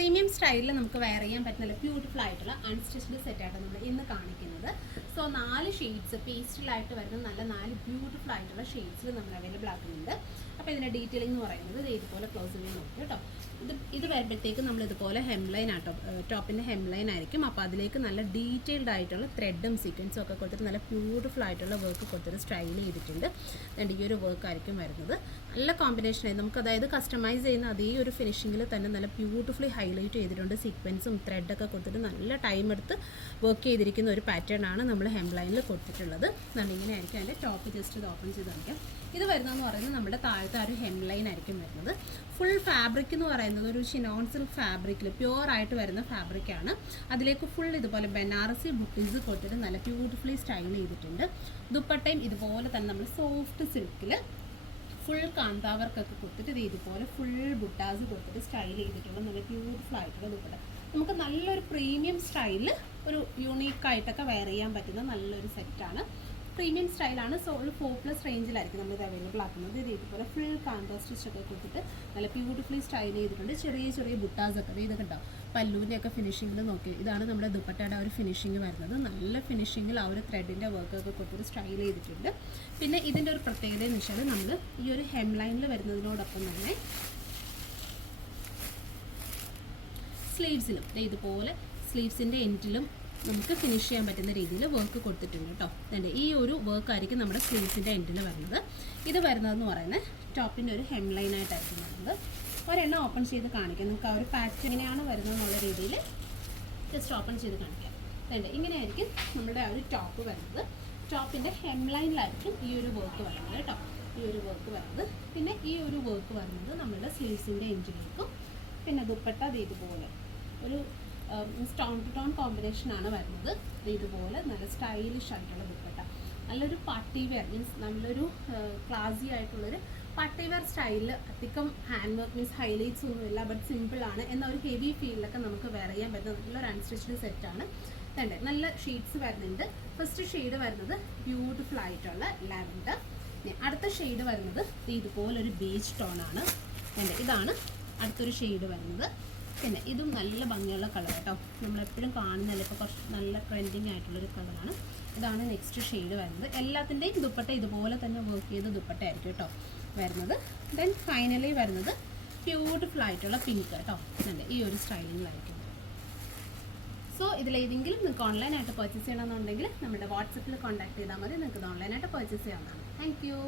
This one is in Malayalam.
പ്രീമിയം സ്റ്റൈലിൽ നമുക്ക് വെയർ ചെയ്യാൻ പറ്റുന്ന ബ്യൂട്ടിഫുൾ ആയിട്ടുള്ള അൺസ്റ്റിച്ച്ഡ് സെറ്റായിട്ട് നമ്മൾ ഇന്ന് കാണിക്കുന്നത്. സോ 4 ഷെയ്ഡ്സ് പേസ്റ്റലായിട്ട് വരുന്ന നല്ല 4 ബ്യൂട്ടിഫുൾ ആയിട്ടുള്ള ഷെയ്ഡ്സിൽ നമ്മൾ അവൈലബിൾ ആക്കുന്നുണ്ട്. അപ്പോൾ ഇതിൻ്റെ ഡീറ്റെയിലിംഗ് എന്ന് പറയുന്നത് ഇതുപോലെ ക്ലോസ് വ്യൂ നോക്കി കേട്ടോ. ഇത് വരുമ്പോഴത്തേക്ക് നമ്മൾ ഇതുപോലെ ഹെംലൈൻ ആട്ടോ, ടോപ്പിൻ്റെ ഹെംലൈൻ ആയിരിക്കും. അപ്പോൾ അതിലേക്ക് നല്ല ഡീറ്റെയിൽഡ് ആയിട്ടുള്ള ത്രെഡും സീക്വൻസും ഒക്കെ കൊടുത്തിട്ട് നല്ല ബ്യൂട്ടിഫുൾ ആയിട്ടുള്ള വർക്ക് കൊടുത്തിട്ട് സ്റ്റൈൽ ചെയ്തിട്ടുണ്ട്. അതുകൊണ്ട് ഈ ഒരു വർക്ക് ആയിരിക്കും വരുന്നത്. നല്ല കോമ്പിനേഷനായി നമുക്ക്, അതായത് കസ്റ്റമൈസ് ചെയ്യുന്ന അതേ ഒരു ഫിനിഷിങ്ങിൽ തന്നെ നല്ല ബ്യൂട്ടിഫുള്ളി ഹൈലൈറ്റ് ചെയ്തിട്ടുണ്ട്. സീക്വൻസും ത്രെഡൊക്കെ കൊടുത്തിട്ട് നല്ല ടൈം എടുത്ത് വർക്ക് ചെയ്തിരിക്കുന്ന ഒരു പാറ്റേൺ ആണ് നമ്മൾ ഹെംലൈനിൽ കൊടുത്തിട്ടുള്ളത്. അതുകൊണ്ട് ഇങ്ങനെ ആയിരിക്കും അതിൻ്റെ ടോപ്പ് ജസ്റ്റ് ഇത് ഓപ്പൺ ചെയ്ത് കാണിക്കാം. ഇത് വരുന്നതെന്ന് പറയുന്നത് നമ്മുടെ താഴത്തെ ഒരു ഹെംലൈൻ ആയിരിക്കും വരുന്നത്. ഫുൾ ഫാബ്രിക് എന്ന് പറയുന്നത് ഒരു ചിനോൺ സിൽക്ക് ഫാബ്രിക്കിൽ പ്യുവർ ആയിട്ട് വരുന്ന ഫാബ്രിക്കാണ്. അതിലേക്ക് ഫുൾ ഇതുപോലെ ബനാറസി ബുട്ടീസ് കൊടുത്തിട്ട് നല്ല ബ്യൂട്ടിഫുള്ളി സ്റ്റൈൽ ചെയ്തിട്ടുണ്ട്. ദുപ്പട്ടയും ഇതുപോലെ തന്നെ നമ്മൾ സോഫ്റ്റ് സിൽക്കിൽ ഫുൾ കാന്താവർക്കൊക്കെ കൊടുത്തിട്ട് ഇത് ഇതുപോലെ ഫുൾ ബുട്ടാസ് കൊടുത്തിട്ട് സ്റ്റൈൽ ചെയ്തിട്ടുള്ള നല്ല ബ്യൂട്ടിഫുൾ ആയിട്ടുള്ള ദുപ്പട്ട. നമുക്ക് നല്ലൊരു പ്രീമിയം സ്റ്റൈലിൽ ഒരു യൂണീക്കായിട്ടൊക്കെ വെയർ ചെയ്യാൻ പറ്റുന്ന നല്ലൊരു സെറ്റാണ്. പ്രീമിയം സ്റ്റൈലാണ്. സോ ഒരു 4+ റേഞ്ചിലായിരിക്കും നമ്മളിത് അവൈലബിൾ ആക്കുന്നത്. ഇത് ഇതുപോലെ ഫുൾ കാന്തോ സ്റ്റിച്ചൊക്കെ കൊടുത്തിട്ട് നല്ല ബ്യൂട്ടിഫുള്ളി സ്റ്റൈൽ ചെയ്തിട്ടുണ്ട്. ചെറിയ ചെറിയ ബുട്ടാസൊക്കെ ഇതൊക്കെ ഉണ്ടാവും. പല്ലുവിൻ്റെയൊക്കെ ഫിനിഷിങ്ങിൽ നോക്കി ഇതാണ് നമ്മുടെ ദുപ്പട്ടയുടെ ആ ഒരു ഫിനിഷിങ് വരുന്നത്. നല്ല ഫിനിഷിങ്ങിൽ ആ ഒരു ത്രെഡിൻ്റെ വർക്കൊക്കെ കൊടുത്തിട്ട് സ്റ്റൈൽ ചെയ്തിട്ടുണ്ട്. പിന്നെ ഇതിൻ്റെ ഒരു പ്രത്യേകത എന്ന് വെച്ചാൽ നമ്മൾ ഈ ഒരു ഹെംലൈനിൽ വരുന്നതിനോടൊപ്പം തന്നെ സ്ലീവ്സിലും ഇതുപോലെ സ്ലീവ്സിൻ്റെ എൻഡിലും നമുക്ക് ഫിനിഷ് ചെയ്യാൻ പറ്റുന്ന രീതിയിൽ വർക്ക് കൊടുത്തിട്ടുണ്ട് കേട്ടോ. അതുകൊണ്ട് ഈ ഒരു വർക്കായിരിക്കും നമ്മുടെ സ്ലീവ്സിൻ്റെ എൻഡിൽ വരുന്നത്. ഇത് വരുന്നതെന്ന് പറയുന്നത് ടോപ്പിൻ്റെ ഒരു ഹെംലൈനായിട്ടായിരിക്കും വരുന്നത്. ഒരെണ്ണം ഓപ്പൺ ചെയ്ത് കാണിക്കാം. നമുക്ക് ആ ഒരു പാറ്റേൺ എങ്ങനെയാണ് വരുന്നത് എന്നുള്ള രീതിയിൽ ജസ്റ്റ് ഓപ്പൺ ചെയ്ത് കാണിക്കാം. അതുകൊണ്ട് ഇങ്ങനെയായിരിക്കും നമ്മുടെ ആ ഒരു ടോപ്പ് വരുന്നത്. ടോപ്പിൻ്റെ ഹെംലൈനിലായിരിക്കും ഈ ഒരു വർക്ക് വരുന്നത് കേട്ടോ. ഈ ഒരു വർക്ക് വരുന്നത്. പിന്നെ ഈ ഒരു വർക്ക് വരുന്നത് നമ്മുടെ സ്ലീവ്സിൻ്റെ എൻഡിലേക്കും. പിന്നെ ദുപ്പട്ട ഇതുപോലെ ഒരു സ്റ്റോൺ ടു ടോൺ കോമ്പിനേഷനാണ് വരുന്നത്. ഇതുപോലെ നല്ല സ്റ്റൈലിഷ് ആയിട്ടുള്ള ദുപ്പട്ട, നല്ലൊരു പാർട്ടി വെയർ, മീൻസ് നല്ലൊരു ക്ലാസി ആയിട്ടുള്ളൊരു പാർട്ടി വെയർ സ്റ്റൈലിൽ. അധികം ഹാൻഡ് വർക്ക് മീൻസ് ഹൈലൈറ്റ്സ് ഒന്നുമില്ല, ബട്ട് സിമ്പിളാണ്. എന്നാൽ ഒരു ഹെവി ഫീലിലൊക്കെ നമുക്ക് വെയർ ചെയ്യാൻ പറ്റുന്ന നല്ലൊരു അൺസ്റ്റിച്ച്ഡ് സെറ്റാണ്. രണ്ട് നല്ല ഷെയ്ഡ്സ് വരുന്നുണ്ട്. ഫസ്റ്റ് ഷെയ്ഡ് വരുന്നത് ബ്യൂട്ടിഫുൾ ആയിട്ടുള്ള ലാവൻഡർ. അടുത്ത ഷെയ്ഡ് വരുന്നത് ഇതുപോലൊരു ബീച്ച് ടോണാണ്. ഇതാണ് അടുത്തൊരു ഷെയ്ഡ് വരുന്നത്. പിന്നെ ഇതും നല്ല ഭംഗിയുള്ള കളർ കേട്ടോ. നമ്മളെപ്പോഴും കാണുന്നതല്ല, ഇപ്പോൾ കുറച്ച് നല്ല ട്രെൻഡിങ് ആയിട്ടുള്ളൊരു കളറാണ്. ഇതാണ് നെക്സ്റ്റ് ഷെയ്ഡ് വരുന്നത്. എല്ലാത്തിൻ്റെയും ദുപ്പട്ട ഇതുപോലെ തന്നെ വർക്ക് ചെയ്ത ദുപ്പട്ട ആയിരിക്കും കേട്ടോ വരുന്നത്. ദെൻ ഫൈനലി വരുന്നത് ബ്യൂട്ടിഫുൾ ആയിട്ടുള്ള പിങ്ക് കേട്ടോ. ഈ ഒരു സ്റ്റൈലിങ്ങിലായിരിക്കും. സോ ഇതിലേതെങ്കിലും നിങ്ങൾക്ക് ഓൺലൈനായിട്ട് പർച്ചേസ് ചെയ്യണമെന്നുണ്ടെങ്കിൽ നമ്മുടെ വാട്സപ്പിൽ കോൺടാക്ട് ചെയ്താൽ മതി. നിങ്ങൾക്ക് ഇത് ഓൺലൈനായിട്ട് പർച്ചേസ് ചെയ്യാവുന്നതാണ്. Thank you.